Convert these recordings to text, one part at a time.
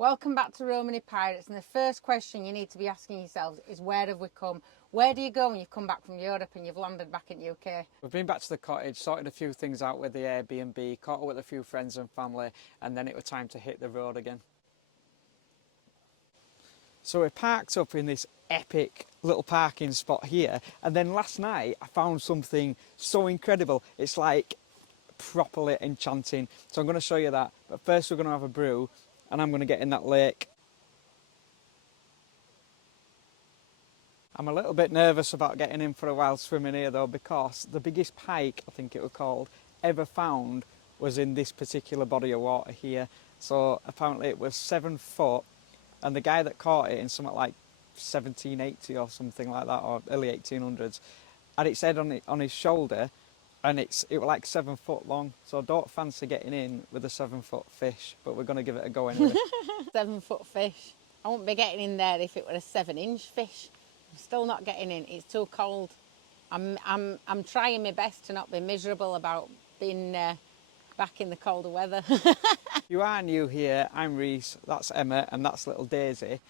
Welcome back to Romany Pirates, and the first question you need to be asking yourselves is, where have we come? Where do you go when you've come back from Europe and you've landed back in the UK? We've been back to the cottage, sorted a few things out with the Airbnb, caught up with a few friends and family, and then it was time to hit the road again. So we parked up in this epic little parking spot here, and then last night I found something so incredible. It's like properly enchanting. So I'm going to show you that, but first we're going to have a brew and I'm going to get in that lake. I'm a little bit nervous about getting in for a while swimming here though, because the biggest pike, I think it was called, ever found was in this particular body of water here. So apparently it was 7 foot, and the guy that caught it in something like 1780 or something like that, or early 1800s, had its head on his shoulder, and it was like 7 foot long. So I don't fancy getting in with a 7 foot fish, but we're going to give it a go anyway. 7 foot fish. I wouldn't be getting in there if it were a 7-inch fish. I'm still not getting in. It's too cold. I'm trying my best to not be miserable about being back in the colder weather. You are new here. I'm Reese, that's Emma, and that's little Daisy.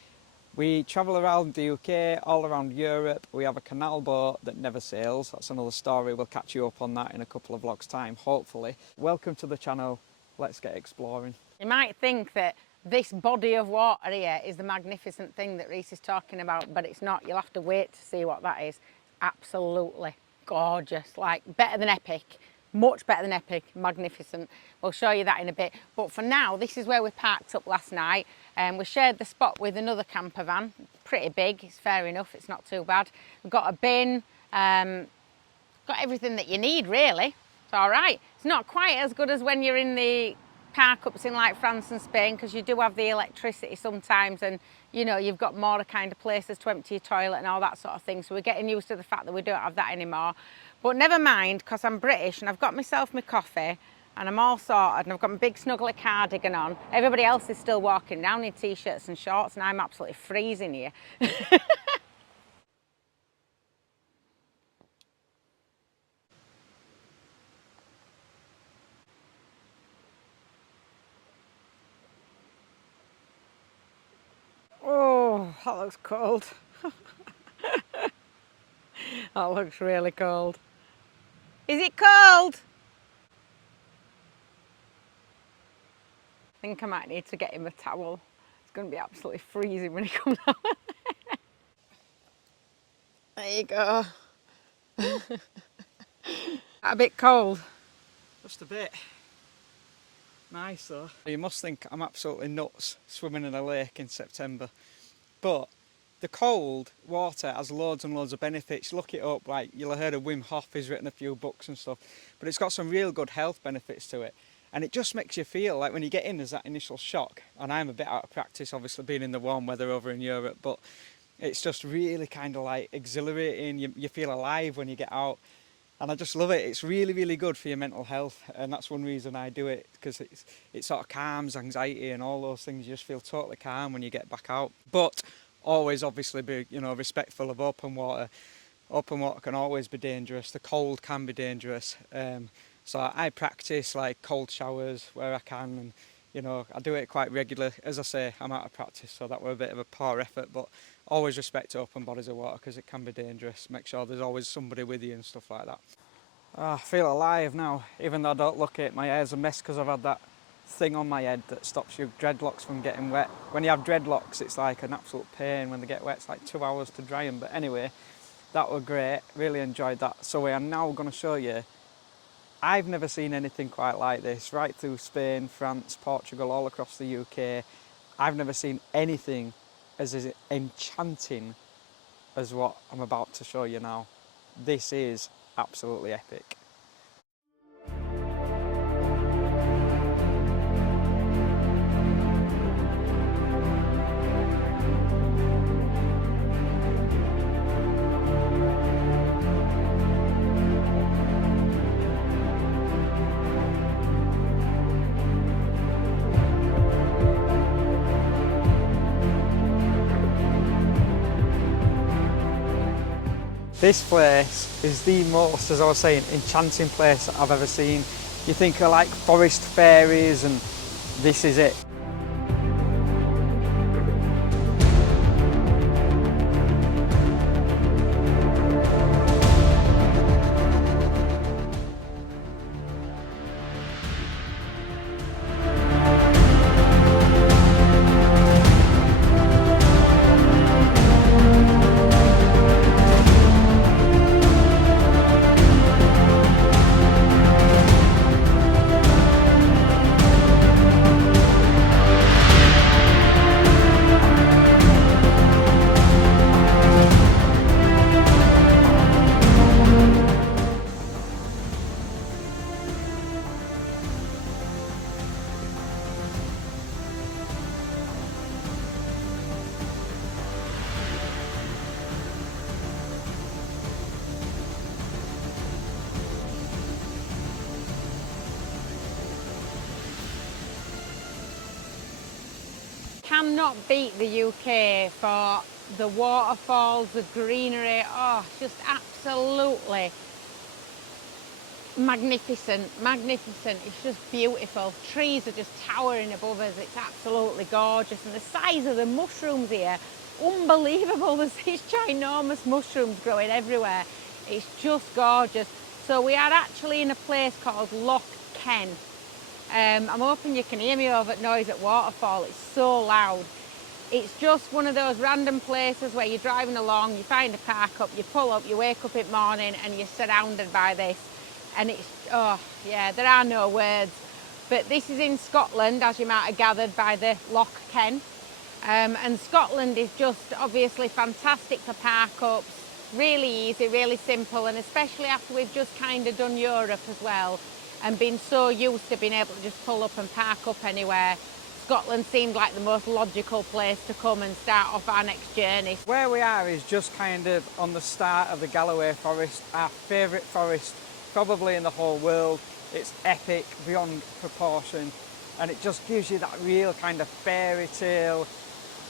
We travel around the UK, all around Europe. We have a canal boat that never sails. That's another story. We'll catch you up on that in a couple of vlogs time, hopefully. Welcome to the channel. Let's get exploring. You might think that this body of water here is the magnificent thing that Reese is talking about, but it's not. You'll have to wait to see what that is. Absolutely gorgeous, like better than epic. Much better than epic, magnificent. We'll show you that in a bit. But for now, this is where we parked up last night. We shared the spot with another camper van, pretty big, it's fair enough, it's not too bad. We've got a bin, got everything that you need really. It's all right. It's not quite as good as when you're in the park-ups in like France and Spain, because you do have the electricity sometimes, and you know, you've got more kind of places to empty your toilet and all that sort of thing. So we're getting used to the fact that we don't have that anymore. But never mind, because I'm British and I've got myself my coffee and I'm all sorted and I've got my big snuggly cardigan on. Everybody else is still walking down in t-shirts and shorts and I'm absolutely freezing here. Oh, that looks cold. That looks really cold. Is it cold? I think I might need to get him a towel. It's going to be absolutely freezing when he comes out. There you go. A bit cold. Just a bit. Nice though. You must think I'm absolutely nuts swimming in a lake in September. But the cold water has loads and loads of benefits. Look it up, like you'll have heard of Wim Hof, he's written a few books and stuff. But it's got some real good health benefits to it. And it just makes you feel like when you get in, there's that initial shock. And I'm a bit out of practice, obviously being in the warm weather over in Europe, but it's just really kind of like exhilarating. You feel alive when you get out. And I just love it. It's really, really good for your mental health. And that's one reason I do it, because it sort of calms anxiety and all those things. You just feel totally calm when you get back out. But always obviously be, you know, respectful of open water. Open water can always be dangerous. The cold can be dangerous. So I practice like cold showers where I can, and you know, I do it quite regularly. As I say, I'm out of practice, so that were a bit of a poor effort, but always respect open bodies of water because it can be dangerous. Make sure there's always somebody with you and stuff like that. Oh, I feel alive now, even though I don't look it. My hair's a mess because I've had that thing on my head that stops your dreadlocks from getting wet. When you have dreadlocks, it's like an absolute pain when they get wet. It's like 2 hours to dry them. But anyway, that was great. Really enjoyed that. So we are now going to show you. I've never seen anything quite like this, right through Spain, France, Portugal, all across the UK. I've never seen anything as enchanting as what I'm about to show you now. This is absolutely epic. This place is the most, as I was saying, enchanting place that I've ever seen. You think of like forest fairies, and this is it. cannot beat the UK for the waterfalls, the greenery. Oh, just absolutely magnificent, magnificent. It's just beautiful. Trees are just towering above us. It's absolutely gorgeous. And the size of the mushrooms here, unbelievable. There's these ginormous mushrooms growing everywhere. It's just gorgeous. So we are actually in a place called Loch Ken. I'm hoping you can hear me over at noise at waterfall. It's so loud. It's just one of those random places where you're driving along, you find a park up, you pull up, you wake up in the morning and you're surrounded by this. And it's, oh yeah, there are no words. But this is in Scotland, as you might have gathered by the Loch Ken. And Scotland is just obviously fantastic for park ups, really easy, really simple, and especially after we've just kind of done Europe as well and been so used to being able to just pull up and park up anywhere. Scotland seemed like the most logical place to come and start off our next journey. Where we are is just kind of on the start of the Galloway Forest, our favourite forest probably in the whole world. It's epic beyond proportion, and it just gives you that real kind of fairy tale,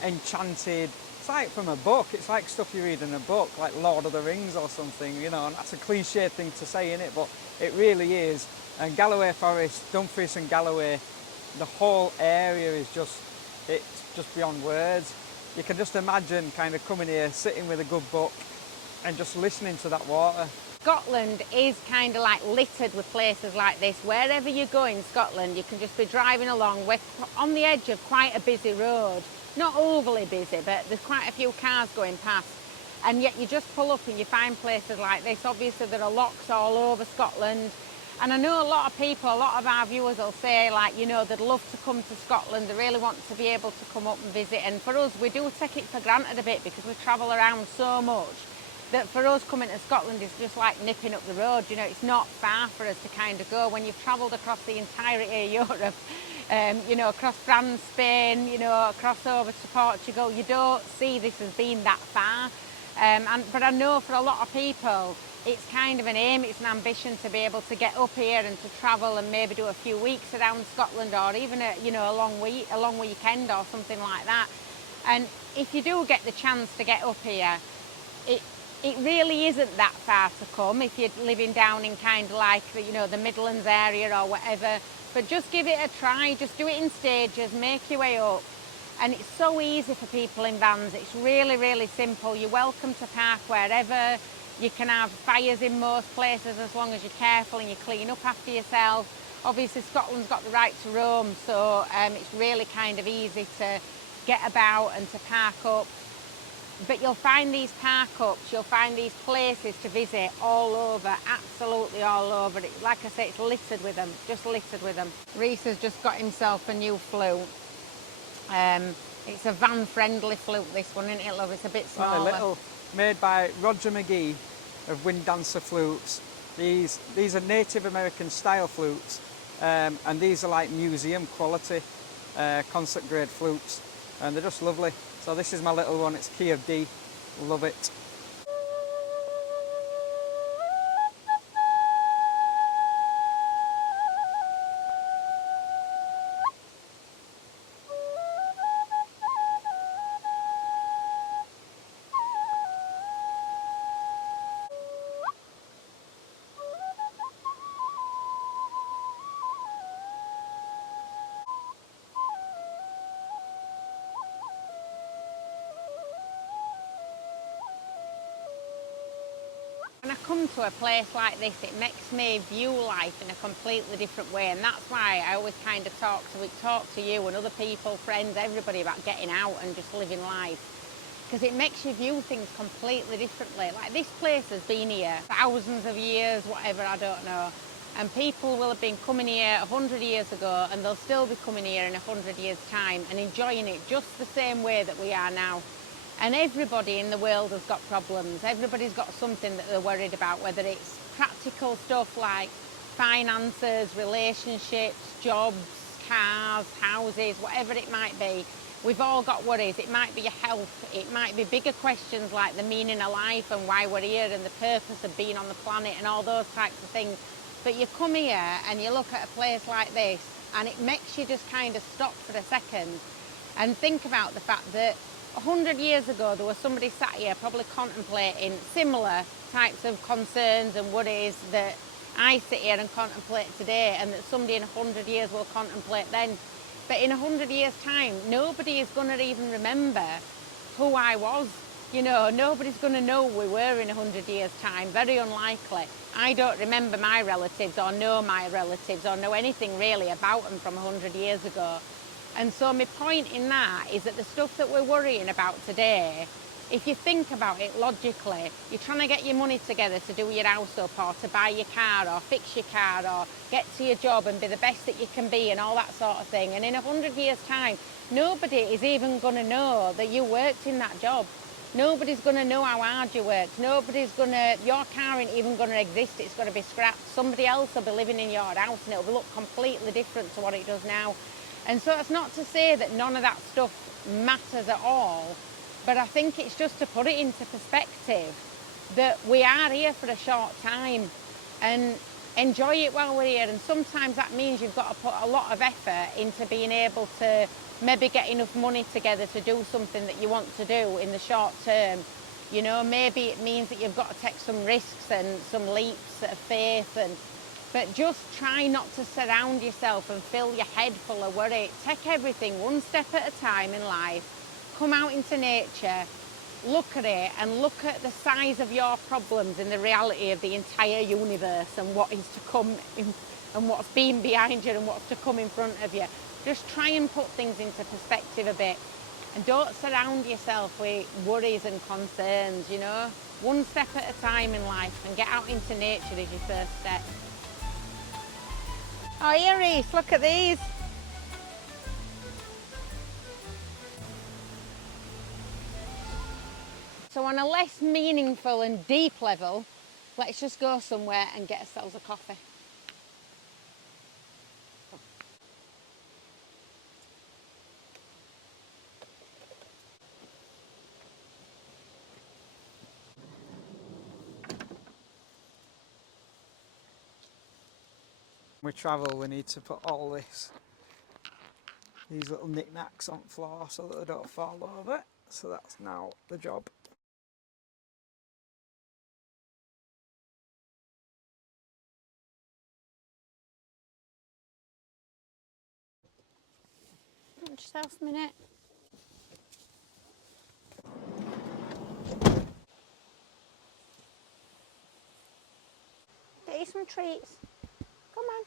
enchanted. It's like from a book. It's like stuff you read in a book, like Lord of the Rings or something, you know, and that's a cliche thing to say, innit? But it really is. And Galloway Forest, Dumfries and Galloway, the whole area is just, it's just beyond words. You can just imagine kind of coming here, sitting with a good book and just listening to that water. Scotland is kind of like littered with places like this. Wherever you go in Scotland, you can just be driving along. We're on the edge of quite a busy road. Not overly busy, but there's quite a few cars going past. And yet you just pull up and you find places like this. Obviously there are lochs all over Scotland. And I know a lot of people, a lot of our viewers will say, like, you know, they'd love to come to Scotland, they really want to be able to come up and visit. And for us, we do take it for granted a bit because we travel around so much that for us coming to Scotland is just like nipping up the road. You know, it's not far for us to kind of go. When you've travelled across the entirety of Europe, you know, across France, Spain, you know, across over to Portugal, you don't see this as being that far. But I know for a lot of people, it's kind of an aim, it's an ambition to be able to get up here and to travel and maybe do a few weeks around Scotland, or even a, you know, a long weekend or something like that. And if you do get the chance to get up here, it really isn't that far to come if you're living down in kind of like the, you know, the Midlands area or whatever. But just give it a try, just do it in stages, make your way up. And it's so easy for people in vans. It's really, really simple. You're welcome to park wherever. You can have fires in most places as long as you're careful and you clean up after yourself. Obviously Scotland's got the right to roam, so it's really kind of easy to get about and to park up. But you'll find these park ups, you'll find these places to visit all over, absolutely all over. Like I say, it's littered with them, just littered with them. Reese has just got himself a new flute. It's a van-friendly flute, this one, isn't it, love? It's a bit smaller. Well, a little, made by Roger McGee of Wind Dancer Flutes. These are Native American style flutes, and these are like museum quality concert grade flutes, and they're just lovely. So this is my little one, it's key of D, love it. When I come to a place like this, it makes me view life in a completely different way, and that's why I always kind of talk to you and other people, friends, everybody about getting out and just living life, because it makes you view things completely differently. Like, this place has been here thousands of years, whatever, I don't know, and people will have been coming here 100 years ago and they'll still be coming here in 100 years' time and enjoying it just the same way that we are now. And everybody in the world has got problems. Everybody's got something that they're worried about, whether it's practical stuff like finances, relationships, jobs, cars, houses, whatever it might be. We've all got worries. It might be your health. It might be bigger questions like the meaning of life and why we're here and the purpose of being on the planet and all those types of things. But you come here and you look at a place like this and it makes you just kind of stop for a second And think about the fact that 100 years ago there was somebody sat here probably contemplating similar types of concerns and worries that I sit here and contemplate today, and that somebody in 100 years will contemplate then. But in 100 years' time, nobody is going to even remember who I was. You know, nobody's going to know who we were in 100 years' time. Very unlikely. I don't remember my relatives or know my relatives or know anything really about them from 100 years ago. And so my point in that is that the stuff that we're worrying about today, if you think about it logically, you're trying to get your money together to do your house up, or to buy your car, or fix your car, or get to your job and be the best that you can be, and all that sort of thing. And in 100 years' time, nobody is even going to know that you worked in that job. Nobody's going to know how hard you worked. Nobody's going to, your car ain't even going to exist. It's going to be scrapped. Somebody else will be living in your house, and it'll look completely different to what it does now. And so it's not to say that none of that stuff matters at all, but I think it's just to put it into perspective that we are here for a short time, and enjoy it while we're here. And sometimes that means you've got to put a lot of effort into being able to maybe get enough money together to do something that you want to do in the short term. You know, maybe it means that you've got to take some risks and some leaps of faith, but just try not to surround yourself and fill your head full of worry. Take everything one step at a time in life. Come out into nature, look at it, and look at the size of your problems in the reality of the entire universe, and what is to come and what's been behind you and what's to come in front of you. Just try and put things into perspective a bit, and don't surround yourself with worries and concerns, you know. One step at a time in life, and get out into nature is your first step. Oh, here, Reese, look at these. So on a less meaningful and deep level, let's just go somewhere and get ourselves a coffee. When we travel, we need to put all these little knickknacks on the floor so that they don't fall over. So that's now the job. Just a minute. Get you some treats. Come on.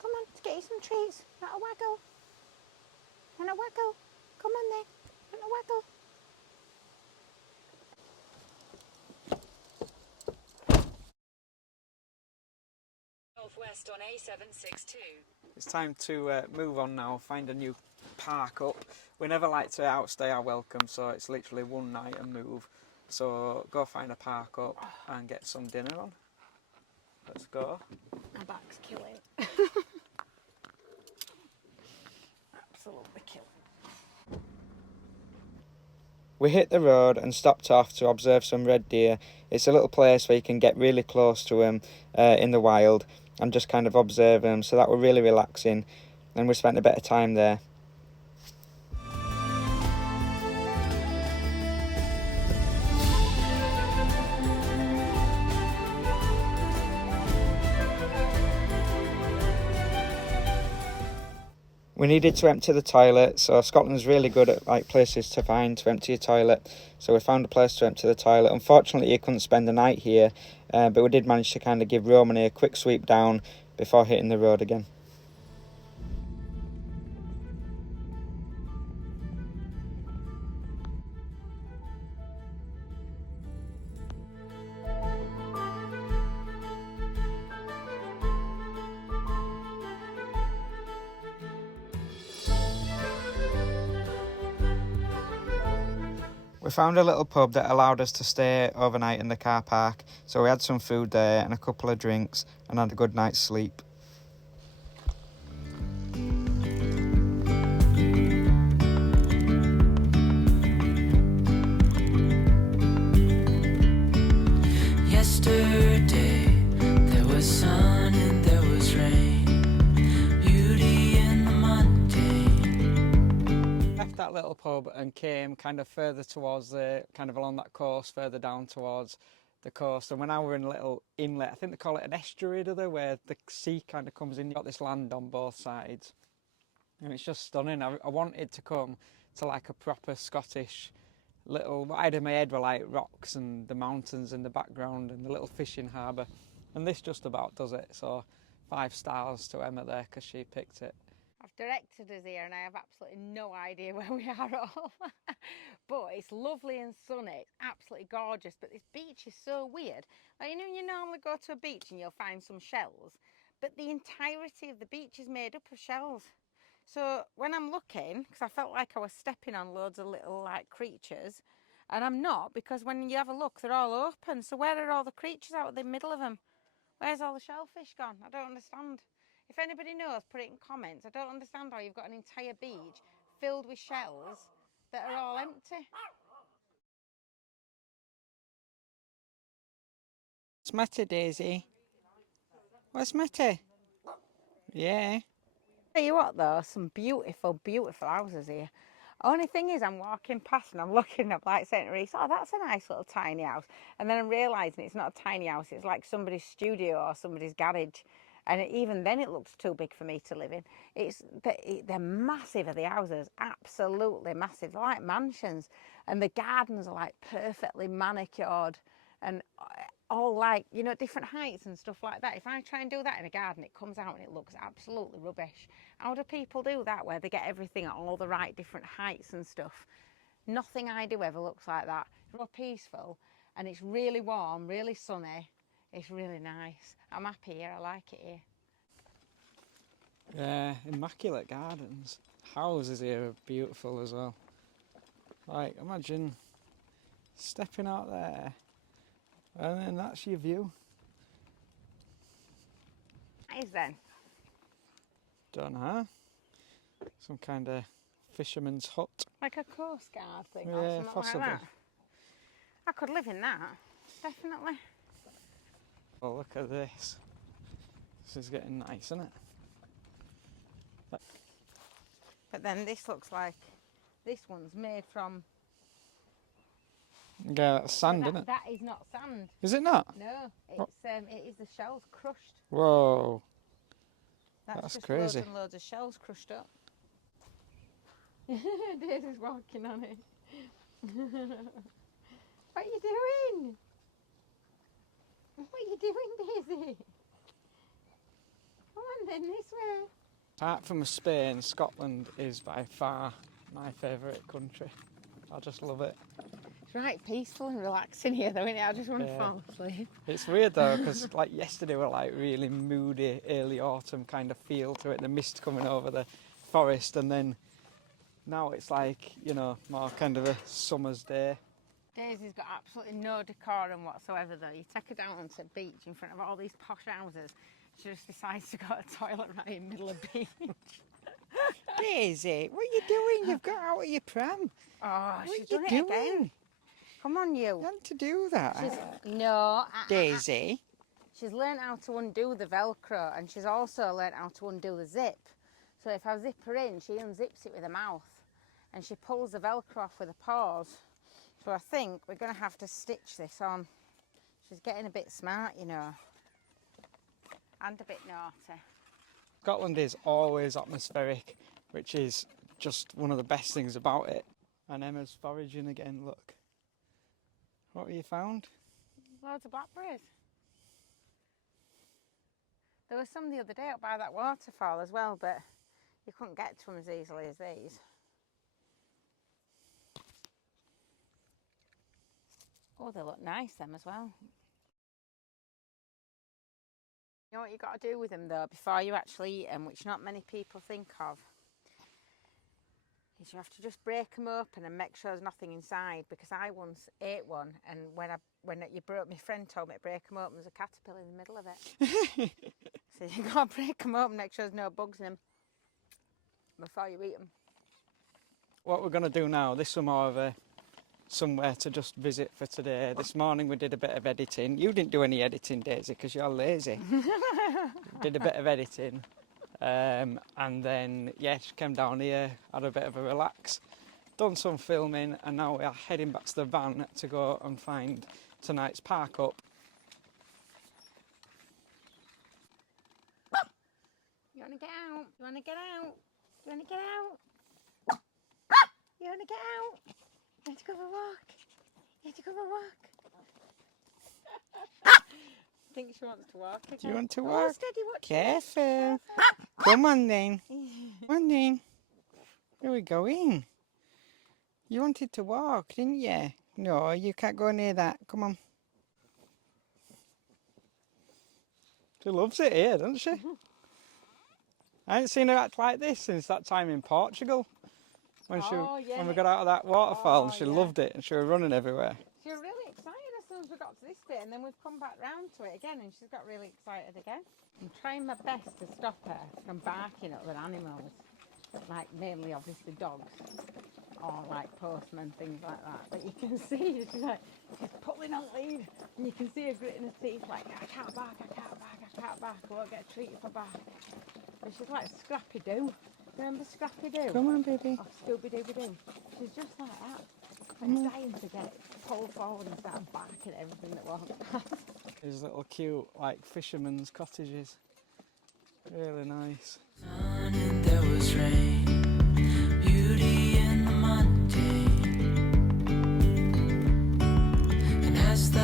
Come on, let's get you some treats. Not a waggle. And a waggle. Come on then. And a waggle. Northwest on A762. It's time to move on now, find a new park up. We never like to outstay our welcome, so it's literally one night and move. So go find a park up and get some dinner on. Let's go. My back's killing. Absolutely killing. We hit the road and stopped off to observe some red deer. It's a little place where you can get really close to them in the wild and just kind of observe them, so that was really relaxing, and we spent a bit of time there. We needed to empty the toilet, so Scotland's really good at places to find to empty your toilet. So we found a place to empty the toilet. Unfortunately, you couldn't spend the night here, but we did manage to kind of give Romany a quick sweep down before hitting the road again. We found a little pub that allowed us to stay overnight in the car park, so we had some food there and a couple of drinks and had a good night's sleep. Yesterday there was sun and there was rain, beauty in the mundane. pub and came kind of further towards the, kind of along that coast, further down towards the coast. And when I were in a little inlet, I think they call it an estuary, do they, where the sea kind of comes in. You've got this land on both sides. And it's just stunning. I wanted to come to like a proper Scottish little, what I had in my head were like rocks and the mountains in the background and the little fishing harbour. And this just about does it. So 5 stars to Emma there because she picked it. I've directed us here and I have absolutely no idea where we are at all. But it's lovely and sunny, it's absolutely gorgeous, but this beach is so weird. Like, you know, you normally go to a beach and you'll find some shells, but the entirety of the beach is made up of shells. So when I'm looking, because I felt like I was stepping on loads of little like creatures, and I'm not, because when you have a look, they're all open. So where are all the creatures out of the middle of them? Where's all the shellfish gone? I don't understand. If anybody knows, put it in comments. I don't understand how you've got an entire beach filled with shells that are all empty. What's the matter, Daisy? What's the matter? Yeah. Tell you what though, some beautiful, beautiful houses here. Only thing is, I'm walking past and I'm looking up, like saying to Reese, oh, that's a nice little tiny house. And then I'm realising it's not a tiny house, it's like somebody's studio or somebody's garage. And even then it looks too big for me to live in. They're massive, are the houses, absolutely massive. They're like mansions. And the gardens are like perfectly manicured and all like, you know, different heights and stuff like that. If I try and do that in a garden, it comes out and it looks absolutely rubbish. How do people do that where they get everything at all the right different heights and stuff? Nothing I do ever looks like that. It's real peaceful and it's really warm, really sunny. It's really nice. I'm happy here, I like it here. Yeah, immaculate gardens. Houses here are beautiful as well. Like, imagine stepping out there and then that's your view. What is then? Don't know. Some kind of fisherman's hut. Like a coast guard thing or Yeah, something possibly. like that. I could live in that, definitely. Oh, look at this. This is getting nice, isn't it? But then this looks like, this one's made from... Yeah, that's sand, isn't it? That is not sand. Is it not? No, it is the shells crushed. Whoa. That's just crazy. loads and loads of shells crushed up. Daisy's walking on it. What are you doing? What are you doing, Daisy? Come on then, this way. Apart from Spain, Scotland is by far my favourite country. I just love it. It's right peaceful and relaxing here though, isn't it? I just want to Yeah. fall asleep. It's weird though, because like yesterday were like really moody, early autumn kind of feel to it, the mist coming over the forest, and then now it's like, you know, more kind of a summer's day. Daisy's got absolutely no decorum whatsoever though. You take her down onto the beach in front of all these posh houses, she just decides to go to the toilet right in the middle of the beach. Daisy, what are you doing? You've got out of your pram. Oh, What she's are done you it again. doing? Come on, you. You want to do that? No. Daisy. She's learned how to undo the Velcro and she's also learned how to undo the zip. So if I zip her in, she unzips it with her mouth and she pulls the Velcro off with her paws. So I think we're going to have to stitch this on. She's getting a bit smart, you know, and a bit naughty. Scotland is always atmospheric, which is just one of the best things about it. And Emma's foraging again, look. What have you found? Loads of blackberries. There was some the other day up by that waterfall as well, but you couldn't get to them as easily as these. Oh, they look nice, them as well. You know what you got to do with them though, before you actually eat them, which not many people think of, is you have to just break them open and make sure there's nothing inside. Because I once ate one, and when my friend told me to break them open, there's a caterpillar in the middle of it. So you got to break them open, make sure there's no bugs in them before you eat them. What we're going to do now, this is more of a somewhere to just visit for today. This morning we did a bit of editing. You didn't do any editing, Daisy, because you're lazy. Did a bit of editing. And then, yeah, just came down here, had a bit of a relax. done some filming, and now we are heading back to the van to go and find tonight's park up. You want to get out? You want to get out? You want to get out? You want to get out? You want to go for a walk? You want to go for a walk? I think she wants to walk again. Do you want to Oh, walk? steady, watch Careful. Come on then. Come on then. Where are we going? You wanted to walk, didn't you? No, you can't go near that. Come on. She loves it here, doesn't she? I ain't seen her act like this since that time in Portugal. When when we got out of that waterfall, and she loved it, and she was running everywhere. She was really excited as soon as we got to this bit, and then we've come back round to it again, and she's got really excited again. I'm trying my best to stop her from barking at other animals, like mainly obviously dogs, or like postmen, things like that. But you can see she's pulling on lead, and you can see her gritting her teeth like, I can't bark, I can't bark, I can't bark, I won't get a treat if I bark. And she's like Scrappy-Doo. Remember Scrappy-Doo? Come on, baby. Or Scooby-Dooby-Doo. She's just like that. I'm dying to get it pulled forward and start barking at everything that walks past. These little cute, like, fishermen's cottages. Really nice. Sun and there was rain, beauty in the mundane. And as the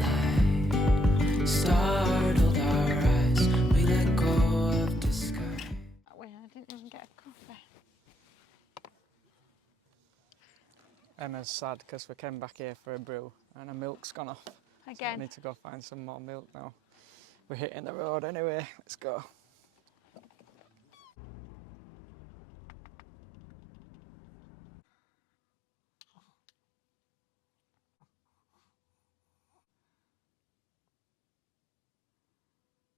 light startled our eyes, we let go of disguise. Wait, I didn't even get a coffee. Emma's sad because we came back here for a brew and her milk's gone off. So Again. I need to go find some more milk now. We're hitting the road anyway. Let's go.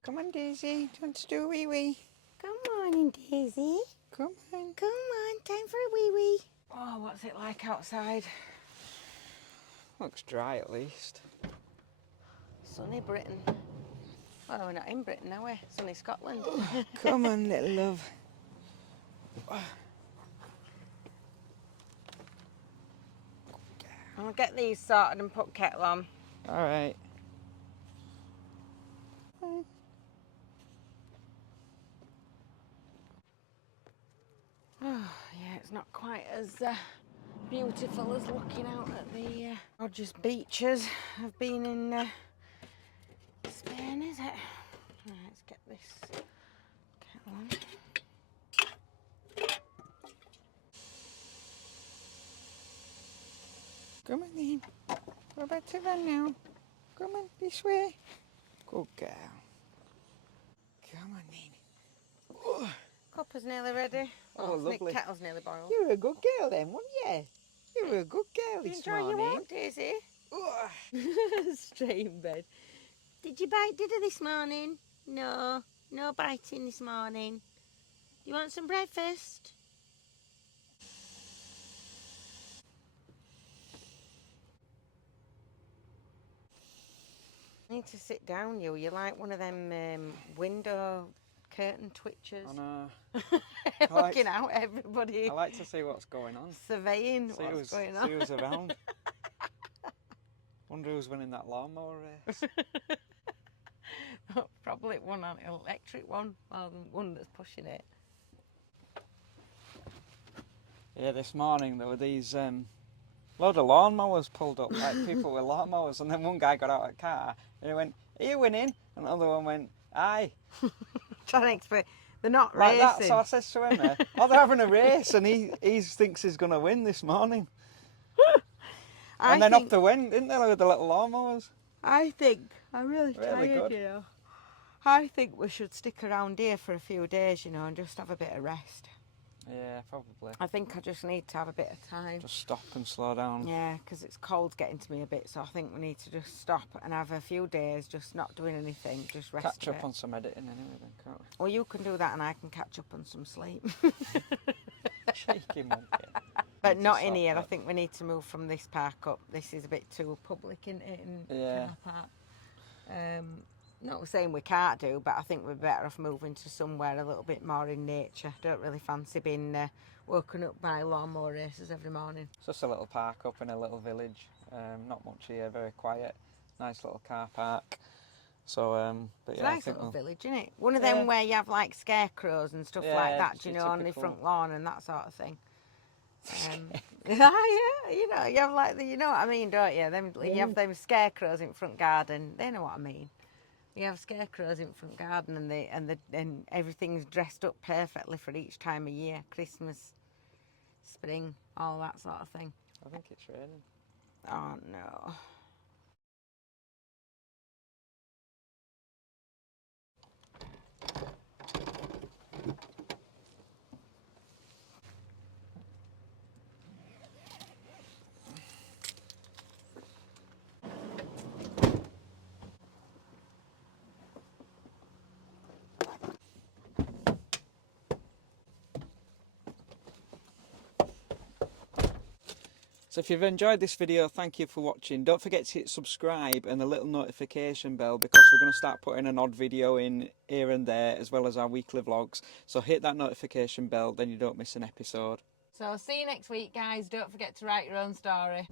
Come on, Daisy. Do you want to do a wee wee? Good morning, Daisy. Come on. Come on, time for a wee wee. Oh, what's it like outside? Looks dry at least. Sunny Britain. Well, we're not in Britain, are we? Sunny Scotland. Come on, little love. I'll get these sorted and put kettle on. All right. Oh, yeah, it's not quite as beautiful as looking out at the gorgeous beaches I've been in Spain, is it? Right, let's get this kettle on. Come on then. We're about to run now. Come on, this way. Good girl. Come on then. Oh, Cuppa's nearly ready. Oh, the lovely. Kettle's nearly boiled. you were a good girl then, weren't you? You were a good girl Did you this enjoy your morning. walk, Daisy? Oh. Straight in bed. Did you bite dinner this morning? No. No biting this morning. Do you want some breakfast? You need to sit down, you. You're like one of them window curtain twitchers. I know. Looking out at everybody. I like to see what's going on. Surveying See what's who's, going on. see who's around. Wonder who's winning that lawnmower race. Probably one an electric one rather than one that's pushing it. Yeah, this morning there were these load of lawnmowers pulled up, like people with lawnmowers, and then one guy got out of a car and he went, "Are you winning?" And the other one went, "Aye." Trying to explain, they're not Like racing. that, so I says to Emma, "Oh, they're having a race," and he thinks he's going to win this morning. And then up they went, didn't they, with the little lawnmowers? I think I'm really Really tired, good. you know. I think we should stick around here for a few days, you know, and just have a bit of rest. Yeah, probably. I think I just need to have a bit of time. Just stop and slow down. Yeah, because it's cold getting to me a bit, so I think we need to just stop and have a few days just not doing anything, just rest Catch a up bit. on some editing anyway then, can't we? Well, you can do that and I can catch up on some sleep. Cheeky monkey. But Need to not in sort here. I that. think we need to move from this park up. This is a bit too public, isn't it? In Yeah. Canal Park. Not saying we can't do, but I think we're better off moving to somewhere a little bit more in nature. Don't really fancy being woken up by lawnmower races every morning. It's just a little park up in a little village. Not much here, very quiet. Nice little car park. So, but It's yeah, a I nice think little we'll... village, isn't it? One of Yeah. them where you have like scarecrows and stuff like Yeah, that, it's do you your know, on the typical- front lawn and that sort of thing. Yeah, you know, you have like the, you know what I mean, don't you? Them, you have them scarecrows in front garden. They know what I mean. You have scarecrows in front garden, and everything's dressed up perfectly for each time of year. Christmas, spring, all that sort of thing. I think it's raining. Oh no. So if you've enjoyed this video, thank you for watching. Don't forget to hit subscribe and the little notification bell, because we're going to start putting an odd video in here and there, as well as our weekly vlogs. So hit that notification bell, then you don't miss an episode. So see you next week, guys. Don't forget to write your own story.